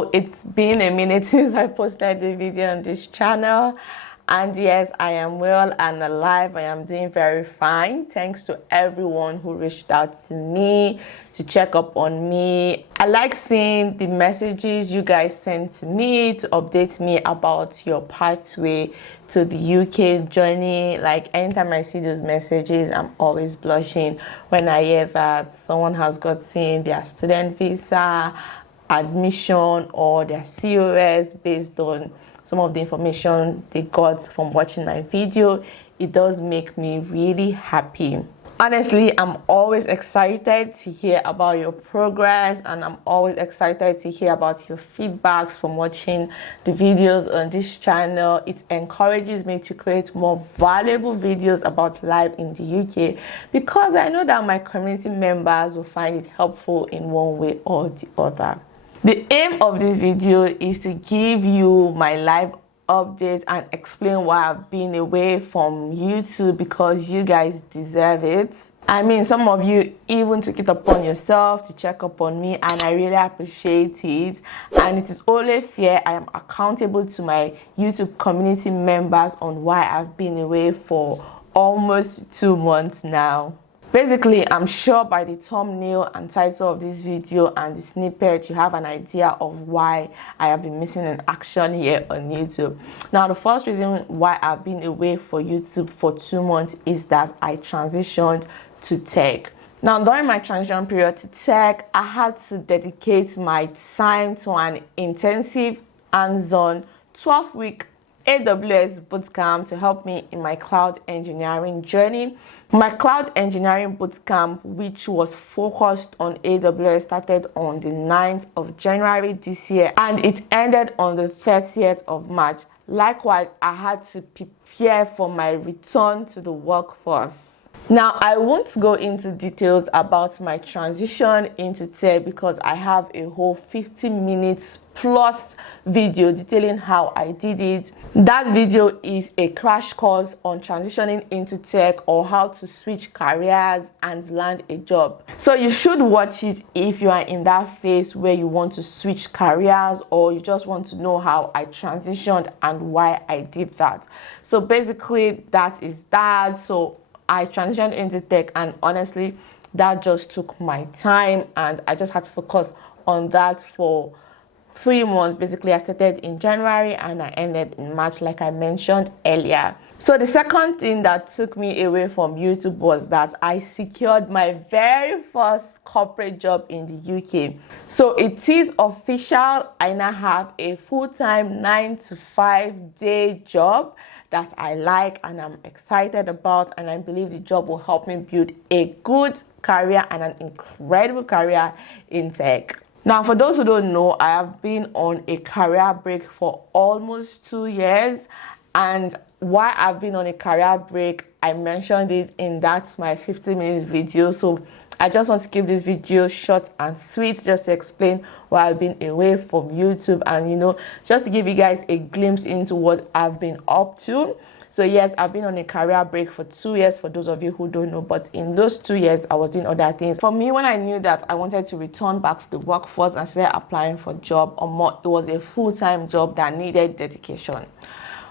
So it's been a minute since I posted the video on this channel, and yes, I am well and alive. I am doing very fine. Thanks to everyone who reached out to me to check up on me. I like seeing the messages you guys sent to me to update me about your pathway to the UK journey. Like anytime I see those messages, I'm always blushing when I hear that someone has gotten their student visa, admission, or their COS based on some of the information they got from watching my video. It does make me really happy. Honestly, I'm always excited to hear about your progress, and I'm always excited to hear about your feedbacks from watching the videos on this channel. It encourages me to create more valuable videos about life in the UK, because I know that my community members will find it helpful in one way or the other. The aim of this video is to give you my live update and explain why I've been away from YouTube, because you guys deserve it. I mean, some of you even took it upon yourself to check up on me, and I really appreciate it. And it is only fair I am accountable to my YouTube community members on why I've been away for almost 2 months now. Basically, I'm sure by the thumbnail and title of this video and the snippet, you have an idea of why I have been missing in action here on YouTube. Now, the first reason why I've been away for YouTube for 2 months is that I transitioned to tech. Now, during my transition period to tech, I had to dedicate my time to an intensive hands-on 12-week AWS bootcamp to help me in my cloud engineering journey. My cloud engineering bootcamp, which was focused on AWS, started on the 9th of January this year, and it ended on the 30th of March. Likewise, I had to prepare for my return to the workforce. Now, I won't go into details about my transition into tech, because I have a whole 50 minutes plus video detailing how I did it. That video is a crash course on transitioning into tech, or how to switch careers and land a job. So you should watch it if you are in that phase where you want to switch careers, or you just want to know how I transitioned and why I did that. So basically, that is that. So I transitioned into tech, and honestly, that just took my time, and I just had to focus on that for 3 months. Basically, I started in January and I ended in March, like I mentioned earlier. So the second thing that took me away from YouTube was that I secured my very first corporate job in the UK. So it is official. I now have a full-time 9-to-5 day job that I like and I'm excited about, and I believe the job will help me build a good career and an incredible career in tech. Now, for those who don't know, I have been on a career break for almost 2 years, and why I've been on a career break, I mentioned it in that my 50 minutes video. So I just want to keep this video short and sweet, just to explain why I've been away from YouTube, and just to give you guys a glimpse into what I've been up to. So yes, I've been on a career break for 2 years, for those of you who don't know, but in those 2 years, I was doing other things. For me, when I knew that I wanted to return back to the workforce and start applying for a job or more, it was a full-time job that needed dedication.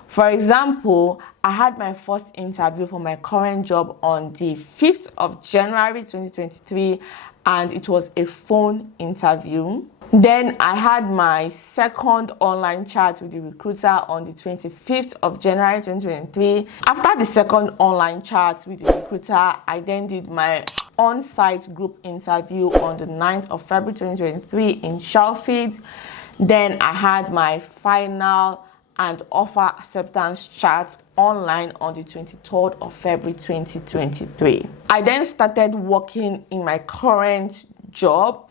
For example, I had my first interview for my current job on the 5th of January 2023, and it was a phone interview. Then I had my second online chat with the recruiter on the 25th of January 2023. After the second online chat with the recruiter, I then did my on-site group interview on the 9th of February 2023 in Sheffield. Then I had my final and offer acceptance chat online on the 23rd of February 2023. I then started working in my current job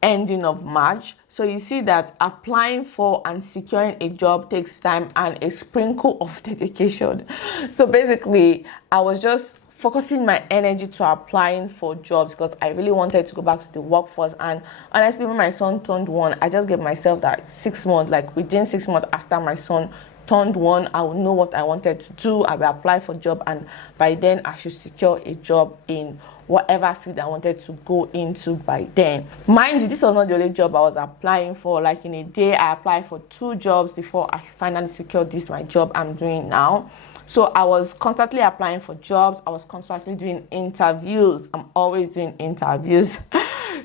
ending of March. So you see that applying for and securing a job takes time and a sprinkle of dedication. So basically, I was just focusing my energy to applying for jobs because I really wanted to go back to the workforce. And honestly, when my son turned 1, I just gave myself that 6 months, like within 6 months after my son turned one, I would know what I wanted to do. I will apply for job, and by then I should secure a job in whatever field I wanted to go into by then. Mind you, this was not the only job I was applying for. Like in a day, I applied for 2 jobs before I finally secured my job I'm doing now. So I was constantly applying for jobs. I was constantly doing interviews. I'm always doing interviews.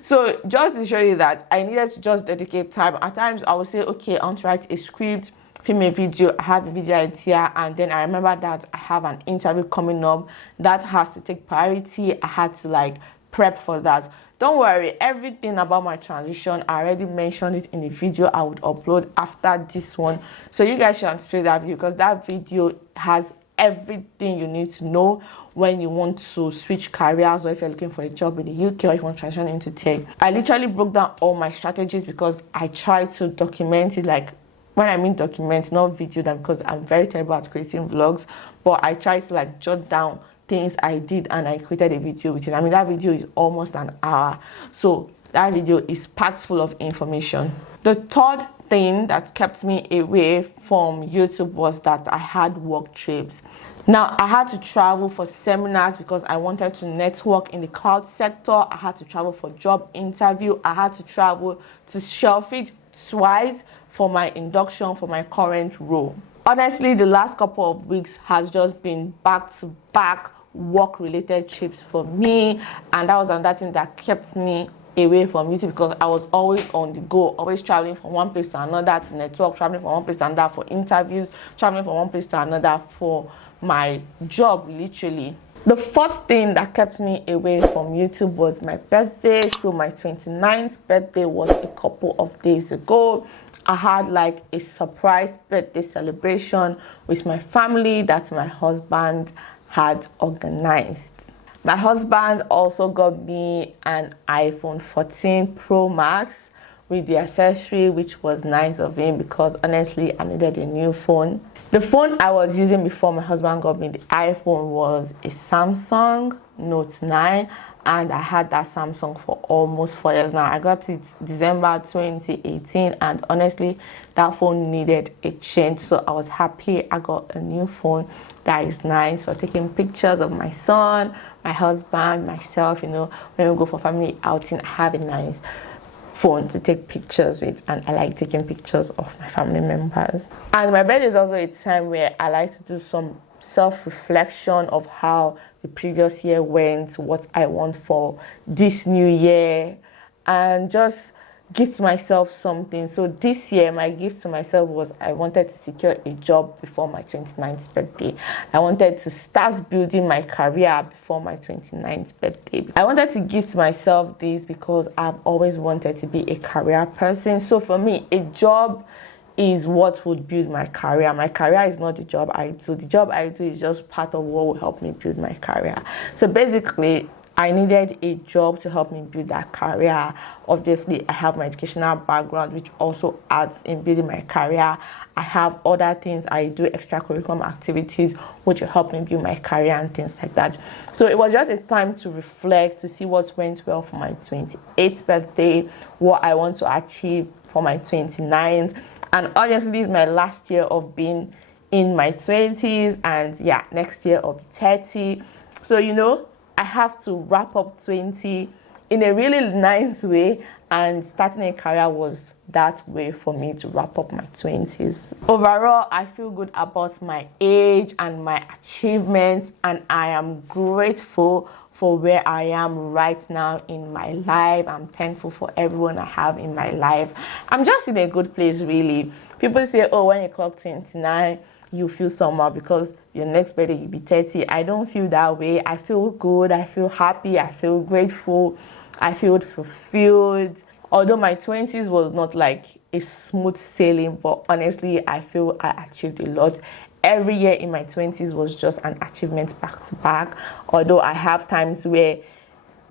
So just to show you that I needed to just dedicate time. At times I would say, okay, I want to write a script, film a video, I have a video idea, and then I remember that I have an interview coming up that has to take priority. I had to like prep for that. Don't worry, everything about my transition, I already mentioned it in the video I would upload after this one. So you guys should anticipate that video, because that video has everything you need to know when you want to switch careers, or if you're looking for a job in the UK, or if you want to transition into tech. I literally broke down all my strategies because I tried to document it. Like, when I mean document, not video them, because I'm very terrible at creating vlogs, but I tried to like jot down things I did and I created a video with it. I mean, that video is almost an hour, so that video is packed full of information. The third thing that kept me away from YouTube was that I had work trips. Now, I had to travel for seminars because I wanted to network in the cloud sector. I had to travel for job interview. I had to travel to Sheffield twice for my induction for my current role. Honestly, the last couple of weeks has just been back-to-back work-related trips for me, and that was another thing that kept me away from YouTube, because I was always on the go, always traveling from one place to another to network, traveling from one place to another for interviews, traveling from one place to another for my job, literally. The fourth thing that kept me away from YouTube was my birthday. So my 29th birthday was a couple of days ago. I had like a surprise birthday celebration with my family that my husband had organized. My husband also got me an iPhone 14 Pro Max with the accessory, which was nice of him, because honestly I needed a new phone. The phone I was using before my husband got me the iPhone was a Samsung Note 9, and I had that Samsung for almost 4 years now. I got it December 2018, and honestly that phone needed a change, so I was happy I got a new phone that is nice for taking pictures of my son, my husband, myself. You know, when we go for family outing, I have a nice phone to take pictures with, and I like taking pictures of my family members. And my birthday is also a time where I like to do some self-reflection of how the previous year went, what I want for this new year, and just gift myself something. So this year my gift to myself was I wanted to secure a job before my 29th birthday. I wanted to start building my career before my 29th birthday. I wanted to gift myself this because I've always wanted to be a career person. So for me, a job is what would build my career. My career is not the job I do. The job I do is just part of what will help me build my career. So basically, I needed a job to help me build that career. Obviously, I have my educational background, which also adds in building my career. I have other things I do, extracurricular activities, which will help me build my career and things like that. So it was just a time to reflect, to see what went well for my 28th birthday, what I want to achieve for my 29th. And obviously, this is my last year of being in my 20s. And yeah, next year I'll be 30. So, you know, I have to wrap up 20 in a really nice way, and starting a career was that way for me to wrap up my 20s. Overall, I feel good about my age and my achievements, and I am grateful for where I am right now in my life. I'm thankful for everyone I have in my life. I'm just in a good place, really. People say, oh, when you clock 29, you feel somehow because your next birthday you'll be 30. I don't feel that way. I feel good. I feel happy. I feel grateful. I feel fulfilled. Although my 20s was not like a smooth sailing, but honestly, I feel I achieved a lot. Every year in my 20s was just an achievement back to back. Although I have times where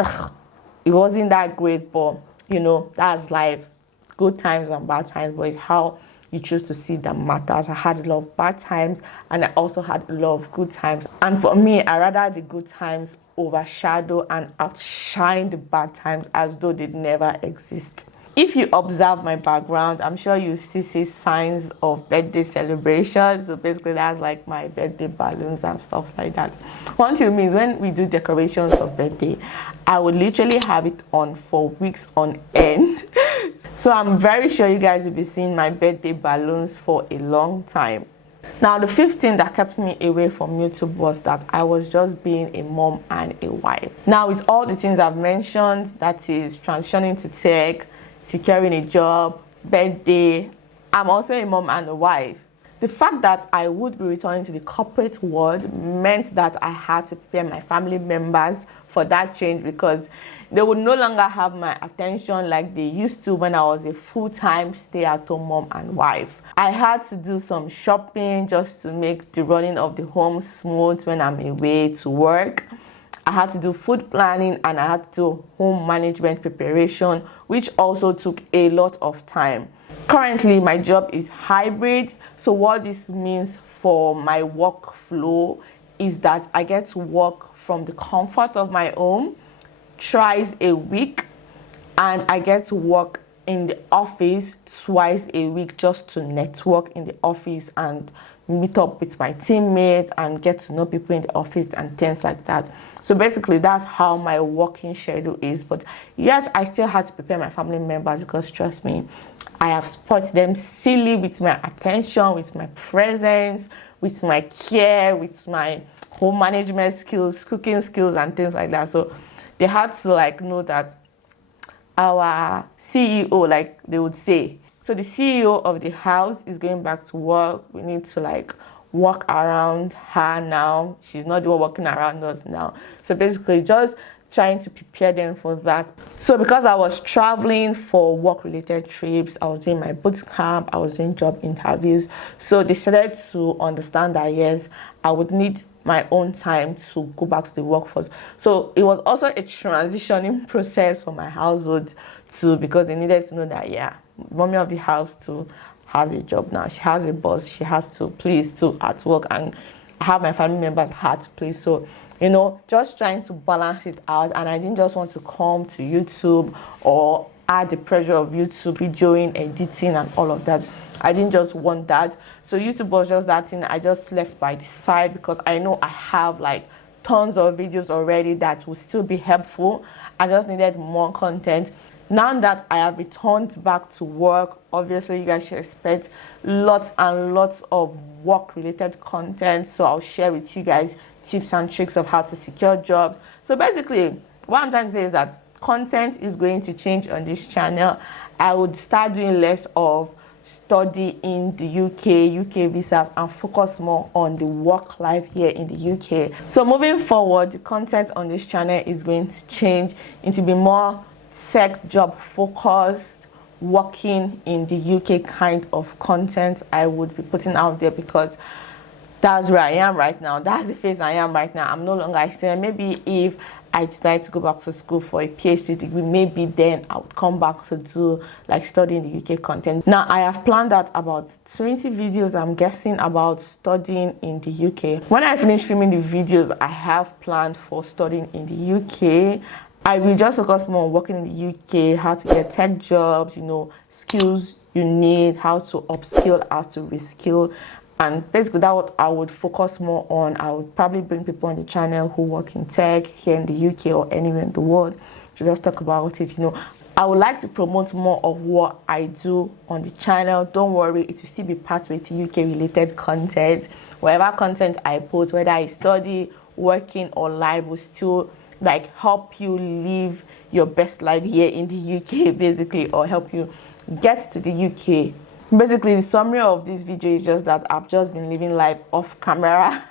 it wasn't that great, but you know, that's life. Good times and bad times, but it's how you choose to see that matters. I had a lot of bad times, and I also had a lot of good times. And for me, I rather the good times overshadow and outshine the bad times as though they never exist. If you observe my background, I'm sure you still see signs of birthday celebrations. So basically that's like my birthday balloons and stuff like that. One thing means when we do decorations for birthday, I would literally have it on for weeks on end. So I'm very sure you guys will be seeing my birthday balloons for a long time. Now, the fifth thing that kept me away from YouTube was that I was just being a mom and a wife. Now, with all the things I've mentioned, that is transitioning to tech, securing a job, birthday, I'm also a mom and a wife. The fact that I would be returning to the corporate world meant that I had to prepare my family members for that change, because they would no longer have my attention like they used to when I was a full-time stay-at-home mom and wife. I had to do some shopping just to make the running of the home smooth when I'm away to work. I had to do food planning, and I had to do home management preparation, which also took a lot of time. Currently, my job is hybrid. So what this means for my workflow is that I get to work from the comfort of my home thrice a week, and I get to work in the office twice a week just to network in the office and meet up with my teammates and get to know people in the office and things like that. So basically that's how my working schedule is. But yet I still had to prepare my family members, because trust me, I have spoiled them silly with my attention, with my presence, with my care, with my home management skills, cooking skills and things like that. So they had to know that our CEO, like they would say, so the CEO of the house is going back to work. We need to walk around her now. She's not the one walking around us now. So basically just trying to prepare them for that. So because I was traveling for work-related trips, I was doing my boot camp, I was doing job interviews. So they started to understand that yes, I would need my own time to go back to the workforce. So it was also a transitioning process for my household too, because they needed to know that yeah, mommy of the house too has a job now. She has a boss. She has to please too at work, and I have my family members had to please. So just trying to balance it out. And I didn't just want to come to YouTube or add the pressure of YouTube videoing, editing and all of that. I didn't just want that. So YouTube was just that thing I just left by the side, because I know I have tons of videos already that will still be helpful. I just needed more content. Now that I have returned back to work, obviously you guys should expect lots and lots of work-related content. So I'll share with you guys tips and tricks of how to secure jobs. So basically, what I'm trying to say is that content is going to change on this channel. I would start doing less of study in the UK visas, and focus more on the work life here in the UK. So moving forward, the content on this channel is going to change into be more tech job focused, working in the UK kind of content I would be putting out there, because that's where I am right now. That's the phase I am right now. I'm no longer a student. Maybe if I decide to go back to school for a PhD degree, maybe then I would come back to do studying the UK content. Now I have planned out about 20 videos, I'm guessing, about studying in the UK. When I finish filming the videos I have planned for studying in the UK, I will just focus more on working in the UK, how to get tech jobs, skills you need, how to upskill, how to reskill. And basically that's what I would focus more on. I would probably bring people on the channel who work in tech here in the UK or anywhere in the world to just talk about it. I would like to promote more of what I do on the channel. Don't worry, it will still be part with UK related content. Whatever content I put, whether I study, working or live, will still help you live your best life here in the UK basically, or help you get to the UK. Basically, the summary of this video is just that I've just been living life off camera.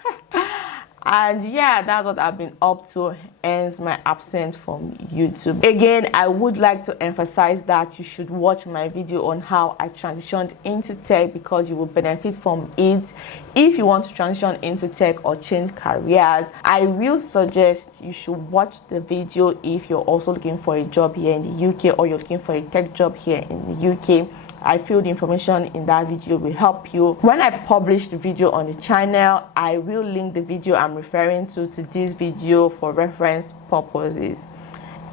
And yeah, that's what I've been up to, hence my absence from YouTube. Again, I would like to emphasize that you should watch my video on how I transitioned into tech, because you will benefit from it. If you want to transition into tech or change careers, I will suggest you should watch the video if you're also looking for a job here in the UK, or you're looking for a tech job here in the UK. I feel the information in that video will help you. When I publish the video on the channel, I will link the video I'm referring to this video for reference purposes.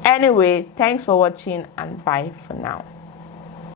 Anyway, thanks for watching and bye for now.